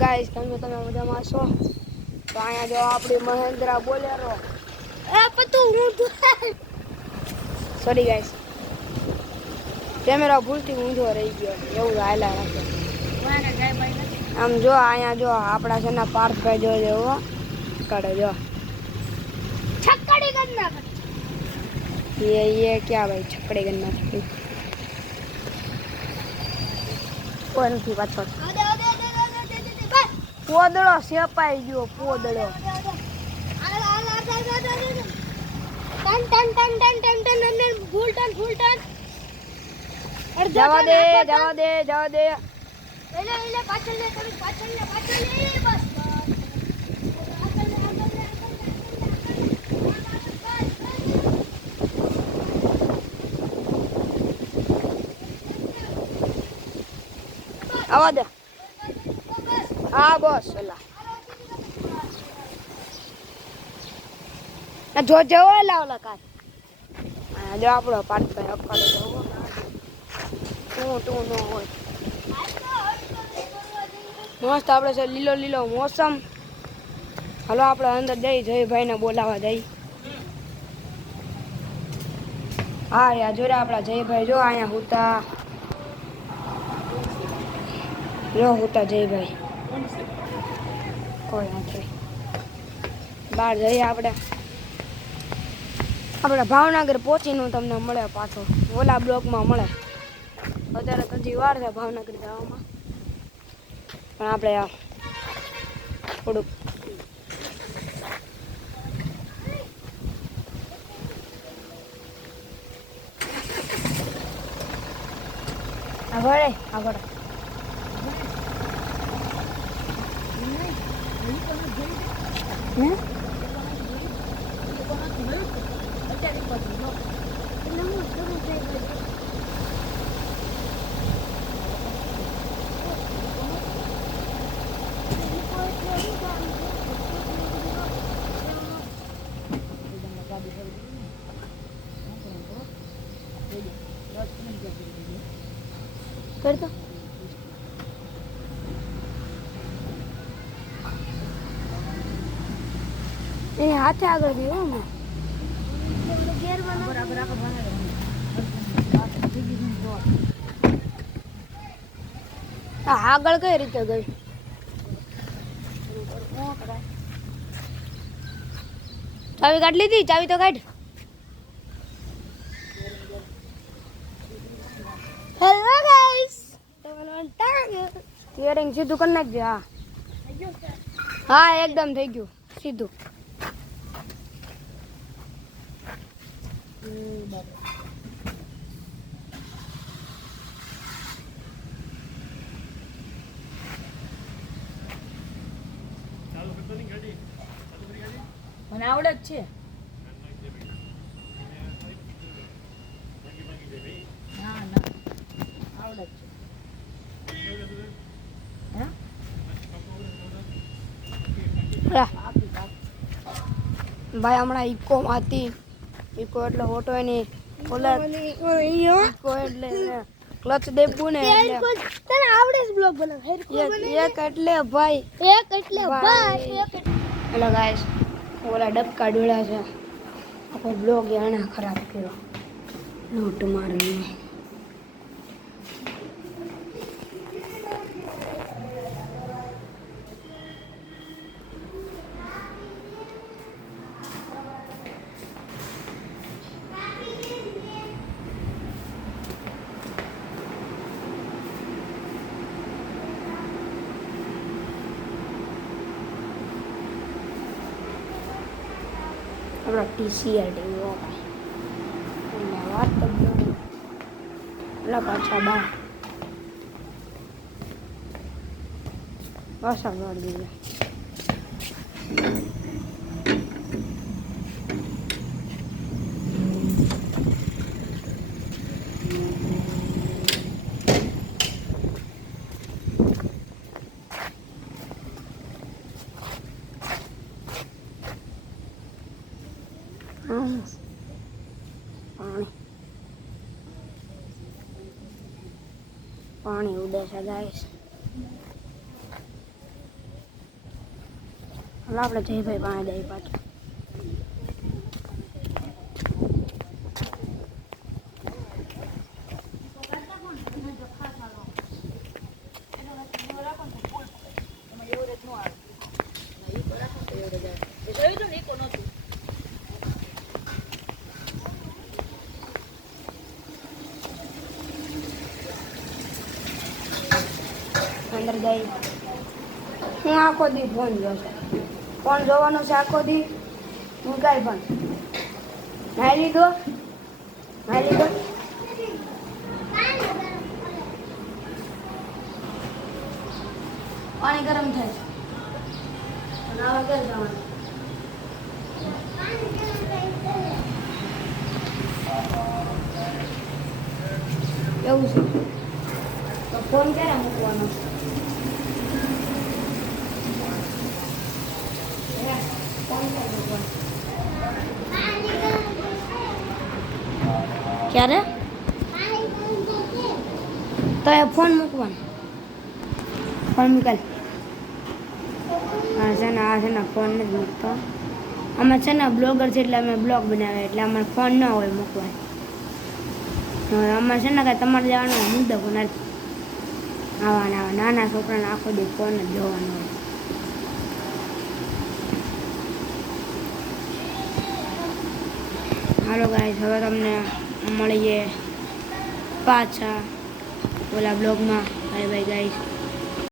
Guys તમે મજામાં છો? તો અહીંયા જો આપણી Mahindra Bolero sorry guys, camera ભૂલથી ઊંધો રહી ગયો એવું હાલ્યા રાખે. આમ જો અહીંયા જો આપણા છે ને પાર્થભાઈ જો જેવો કાઢે જો છક્કડી કરી નાખે. ये क्या भाई छकड़े करना चाहिए કોઈ નથી પાછળ પોદળો સેપાઈ ગયો પોદળો જવા દે જવા દે જવા દે આવા દે. હા બસ એલા જો જવો લાવલા કાર જો આપણો પાર્થભાઈ અખાડો જવો તું ન હોય મસ્ત આપણે છે લીલો લીલો મોસમ. હાલો આપણે અંદર જઈ જયભાઈને બોલાવા જઈ. હા યાર જોડે આપણા જયભાઈ જો અહીંયા હુતા જો હુતા જયભાઈ કોઈ નથી. બહાર જઈએ આપણે ભાવનગર પહોંચીને તમને મળે પાછો ઓલા બ્લોકમાં મળે. અત્યારે તો હજી વાર છે ભાવનગર જવામાં પણ આપણે થોડુંક આગળ કરતો એની હાથે આગળ ગયો ને આગળ કઈ રીતે ગઈ ચાવી કાઢ લીધી. ચાવી તો કાઢ. હેલો ગાઈસ સ્ટીયરિંગ સીધું કરી નાખજે. હા એકદમ થઈ ગયું સીધું. મને આવડે જ છે. ના ના આવડે જ છે. ભાઈ હમણાં ઇકો માંથી ઇકો એટલે ઓટો એની ઇકો એટલે ક્લચ દેવું ને તને આવડે જ બ્લોગ બનાવ એક એટલે ભાઈ હેલો ગાઈસ ઓલા ડબકા ડોળા છે આખો બ્લોગ એને ખરાબ કર્યો લૂંટ મારીને. આપણા ટીસીઆરટી વાત તો એટલા પાછા બહાર પાછા ગાડી દઈએ. પાણી ઉડે છે ગાઈસ. હાલો આપણે જયભાઈ પાસે જઈએ પાછું. અંદર જઈ હું આખો દી ફોન જોશે. ફોન જોવાનો છે આખો દી. હું કાંઈ પણ નાઈ લીધો. પાણી ગરમ થાય છે. નાવા ક્યારે જવાનું? એવું છે તો ફોન ક્યારે મૂકવાનો? ફોન ક્યારે મૂકવાનો? ક્યારે તો એ ફોન મૂકવાનો? ફોન મૂકાલ. હા છે ને ફોન નથી મૂકતો. અમે છે ને બ્લોગર છે એટલે અમે બ્લોગ બનાવે એટલે અમારે ફોન ન હોય મૂકવાનો. અમારે છે ને કાંઈ તમારે જવાનો મુદ્દો પણ નથી. આવા નાના છોકરાને આખો દી ફોન જ જોવાનો હોય. હાલો ગાઈસ, હવે તમને મળીએ પાછા ઓલા બ્લોગમાં. Bye bye guys.